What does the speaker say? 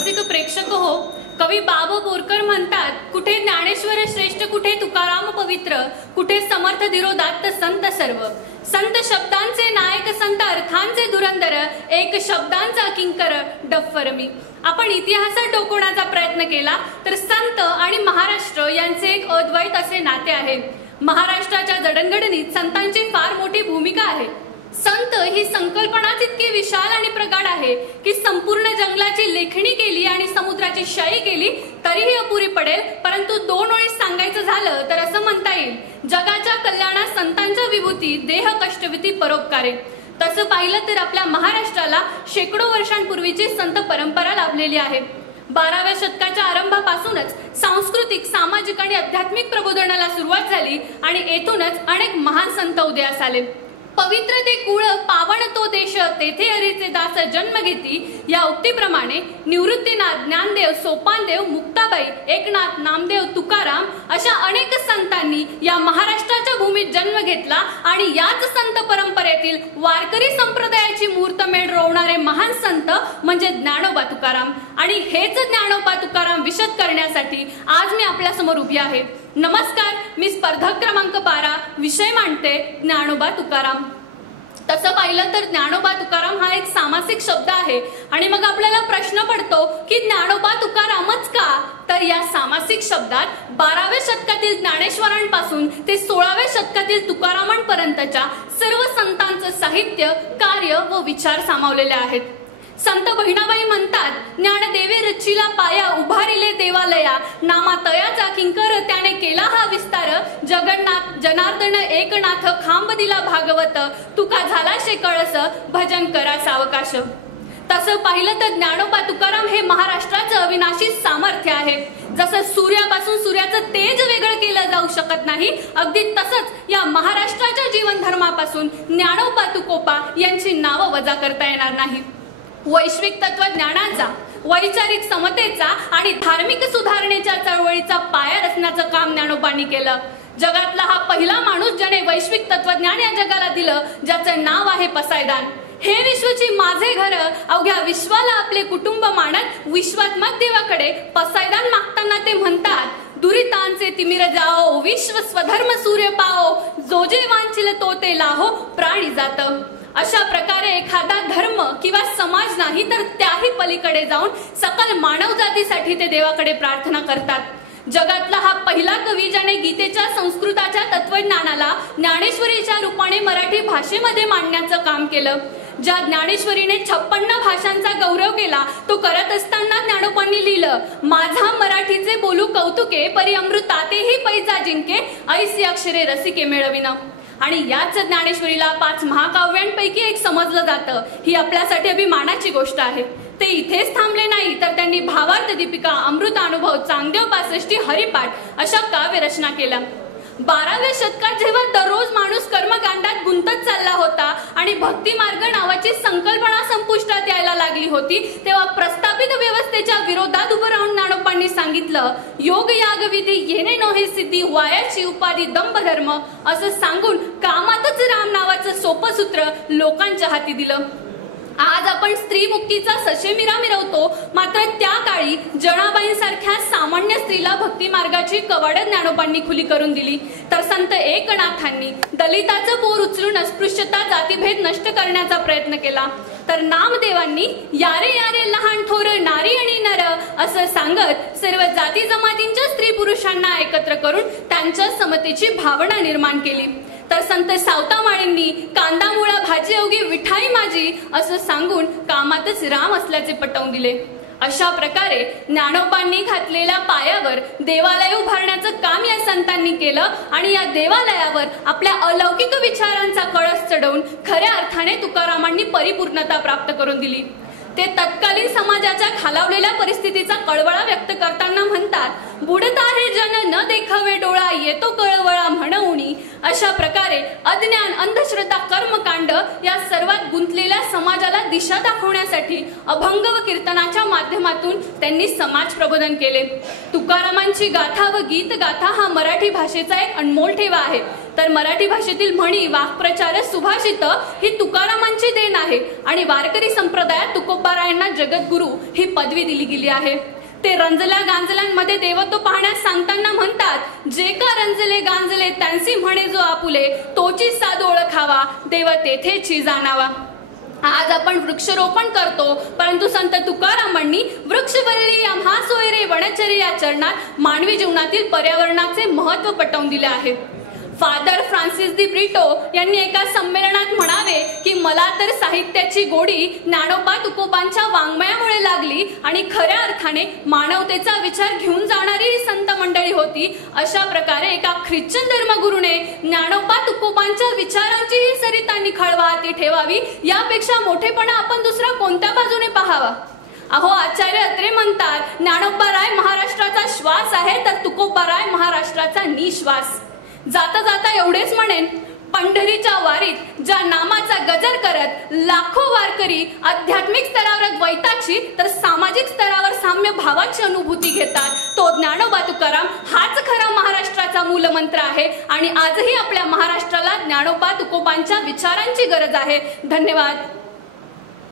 रसिक प्रेक्षक हो, कवी बाबा बोरकर म्हणतात, कुठे ज्ञानेश्वर श्रेष्ठ, कुठे तुकाराम पवित्र, कुठे समर्थ धीरोदात्त संत सर्व. संत शब्दांचे नायक, संत अर्थांचे धुरंधर, एक शब्दांचा किंकर डफ्फर मी. आपण इतिहासात डोकवण्याचा प्रयत्न केला तर संत आणि महाराष्ट्र यांचे एक अद्वैत असे नाते आहे. महाराष्ट्राच्या जडणघडणीत संतांची फार मोठी भूमिका आहे. संत ही संकल्पनाच इतकी विशाल आणि प्रगाढ आहे की संपूर्ण जंगलाची लेखणी केली आणि समुद्राची शाई केली तरीही अपुरी पडेल. परंतु दोन ओळीत सांगायचं झालं तर असं म्हणता येईल, जगाच्या कल्याणात संतांच्या विभूती, देह कष्टविती परोपकारे. तसं पाहिलं तर आपल्या महाराष्ट्राला शेकडो वर्षांपूर्वीची संत परंपरा लाभलेली आहे. 12व्या शतकाच्या आरंभापासूनच सांस्कृतिक, सामाजिक आणि आध्यात्मिक प्रबोधनाला सुरुवात झाली आणि येथूनच अनेक महान संत उदयास आले. पवित्र ते कुळ, पावन तो देश, तेथे हरीचे दास जन्म घेती, या उक्तीप्रमाणे निवृत्तीनाथ, ज्ञानदेव, सोपानदेव, मुक्ताबाई, एकनाथ, नामदेव, तुकाराम अशा अनेक संतांनी या महाराष्ट्राच्या भूमीत जन्म घेतला आणि याच संत परंपरेतील वारकरी संप्रदायाची मुहूर्तमेढ रोवणारे महान संत म्हणजे ज्ञानोबा तुकाराम. आणि हेच ज्ञानोबा तुकाराम विशद करण्यासाठी आज मी आपल्या समोर उभी आहे. नमस्कार, मी स्पर्धक क्रमांक 12 विषय मांडते ज्ञानोबा तुकाराम. तसं पाहिलं तर ज्ञानोबा तुकाराम हा एक सामासिक शब्द आहे आणि मग आपल्याला प्रश्न पडतो की ज्ञानोबा तुकारामच का? तर या सामासिक शब्दात 12व्या शतकातील ज्ञानेश्वरांपासून ते 16व्या शतकातील तुकारामांपर्यंतच्या सर्व संतांचं साहित्य, कार्य व विचार सामावलेले आहेत. संत बहिणाबाई म्हणतात, ज्ञानदेवे रचिला पाया, उभारिले देवालया, नामा तयाचा किंकर, त्याने केला हा विस्तार, जगन्नाथ जनार्दन एकनाथ, खांब दिला भागवत, तुका झाला शे कळस, भजन करा सावकाश. तसं पाहिलं तर ज्ञानोबा तुकाराम हे महाराष्ट्राचं अविनाशी सामर्थ्य आहे. जसं सूर्यापासून सूर्याचं तेज वेगळं केलं जाऊ शकत नाही, अगदी तसंच या महाराष्ट्राच्या जीवनधर्मापासून ज्ञानोबा तुकोबा यांची नावं वजा करता येणार नाही. वैश्विक तत्वज्ञानाचा, वैचारिक समतेचा आणि धार्मिक सुधारणेच्या चळवळीचा पाया रचण्याचं काम ज्ञानोबांनी केलं. जगातला हा पहिला माणूस ज्याने वैश्विक तत्वज्ञान या जगाला दिलं, ज्याचं नाव आहे पसायदान. हे विश्वची माझे घर, अवघ्या विश्वाला आपले कुटुंब मानत विश्वात्मक देवाकडे पसायदान मागताना ते म्हणतात, दुरितांचे तिमिर जाओ, विश्व स्वधर्म सूर्य पाओ, जो जे वांछिल तो ते लाहो, प्राणी जात. अशा प्रकारे एखादा धर्म किंवा समाज नाही तर त्याही पलीकडे जाऊन सकल मानवजातीसाठी ते देवाकडे प्रार्थना करतात. जगातला हा पहिला कवी ज्याने गीतेच्या, संस्कृताच्या तत्वज्ञानाला ज्ञानेश्वरीच्या रूपाने मराठी भाषेमध्ये मांडण्याचं काम केलं. ज्या ज्ञानेश्वरीने 56 भाषांचा गौरव केला, तो करत असताना ज्ञानोबांनी लिहिलं, माझा मराठीचे बोलू कौतुके, परी अमृता तेही पैजा जिंके, ऐसी अक्षरे रसिके मिळविन. आणि याच ज्ञानेश्वरीला 5 महाकाव्यांपैकी एक समजलं जातं. ही आपल्यासाठी अभिमानाची गोष्ट आहे. ते इथेच थांबले नाही तर त्यांनी भावार्थ दीपिका, अमृतानुभव, चांगदेव 65, हरिपाठ अशा काव्यरचना केल्या. 12व्या शतकात जेव्हा दररोज माणूस कर्मकांडात गुंतत चालला होता आणि भक्ती मार्ग नावाची संकल्पना संपुष्टात यायला लागली होती, तेव्हा प्रस्थापित व्यवस्थेच्या विरोधात उभं राहून ज्ञानोबांनी सांगितलं, योग याग विधी येणे नोहे सिद्धी, वायाची उपाधी दंभ धर्म, असं सांगून कामातच राम नावाचं सोपं सूत्र लोकांच्या हाती दिलं. आज आपण स्त्री मुक्तीचा सशेमिरा मिरवतो, मात्र त्या काळी जनाबाईंसारख्या सामान्य स्त्रीला भक्ती मार्गाची कवाडं ज्ञानोबांनी खुली करून दिली. तर संत एकनाथांनी दलिताचं बोर उचलून अस्पृश्यता, जातीभेद नष्ट करण्याचा प्रयत्न केला. तर नामदेवांनी यारे यारे लहान थोर, नारी आणि नर असं सांगत सर्व जाती जमातींच्या स्त्री पुरुषांना एकत्र करून त्यांच्या समतेची भावना निर्माण केली. तर संत सावतामाळींनी कांदा मुळा भाजी अवघी विठाई माझी असं सांगून कामातच राम असल्याचे पटवून दिले. अशा प्रकारे ज्ञानोबांनी घातलेल्या पायावर देवालय उभारण्याचं काम या संतांनी केलं आणि या देवालयावर आपल्या अलौकिक विचारांचा कळस चढवून खऱ्या अर्थाने तुकारामांनी परिपूर्णता प्राप्त करून दिली. ते तत्कालीन समाजाच्या खालावलेल्या परिस्थितीचा कळवळा व्यक्त करताना म्हणतात, बुडता हे जन न देखावे डोळा, येतो कळवळा म्हणूनी. अशा प्रकारे अज्ञान, अंधश्रद्धा, कर्मकांड या सर्वात गुंतलेल्या समाजाला दिशा दाखवण्यासाठी अभंग व कीर्तनाच्या माध्यमातून त्यांनी समाज प्रबोधन केले. तुकारामांची गाथा व गीत गाथा हा मराठी भाषेचा एक अनमोल ठेवा आहे. तर मराठी भाषेतील म्हणी, वाक्प्रचार, सुभाषित ही तुकारामांची देण आहे आणि वारकरी संप्रदायात तुकोबारायांना जगद्गुरु ही पदवी दिली गेली आहे। ते रंजल्या गांजल्यांमध्ये देवत्व पाहण्यास सांगताना म्हणतात, जे का रंजले गांजले त्यांसी म्हणे जो आपुले, तोची साध ओळखावा देव तेथेची जाणावा। आज आपण वृक्षरोपण करतो, परंतु संत तुकारामांनी वृक्षवल्ली आम्हा सोयरे वनचरी या चरणात मानवी जीवनातील पर्यावरणाचे महत्त्व पटवून दिले आहे। फादर फ्रान्सिस दी ब्रिटो यांनी एका संमेलनात म्हणावे की मला तर साहित्याची गोडी ज्ञानोबा तुकोबांच्या वाङ्मयामुळे लागली आणि खऱ्या अर्थाने मानवतेचा विचार घेऊन जाणारी संत मंडळी होती। अशा प्रकारे एका ख्रिश्चन धर्मगुरूने ज्ञानोबा तुकोबांच्या विचारांची ही सरितांनी खळवाळती ठेवावी, यापेक्षा मोठेपणा आपण दुसरा कोणत्या बाजूने पाहावा। अहो, आचार्य अत्रे म्हणतात, ज्ञानोबाराय महाराष्ट्राचा श्वास आहे तर तुकोबाराय महाराष्ट्राचा निश्वास। जाता जाता एवढेच म्हणेन, पंढरीच्या वारीत ज्या नामाचा गजर करत लाखो वारकरी आध्यात्मिक स्तरावर द्वैताची तर सामाजिक स्तरावर साम्य भावाची अनुभूती घेतात, तो ज्ञानोबा तुकाराम हाच खरा महाराष्ट्राचा मूलमंत्र आहे आणि आजही आपल्या महाराष्ट्राला ज्ञानोबा तुकोबांच्या विचारांची गरज आहे। धन्यवाद।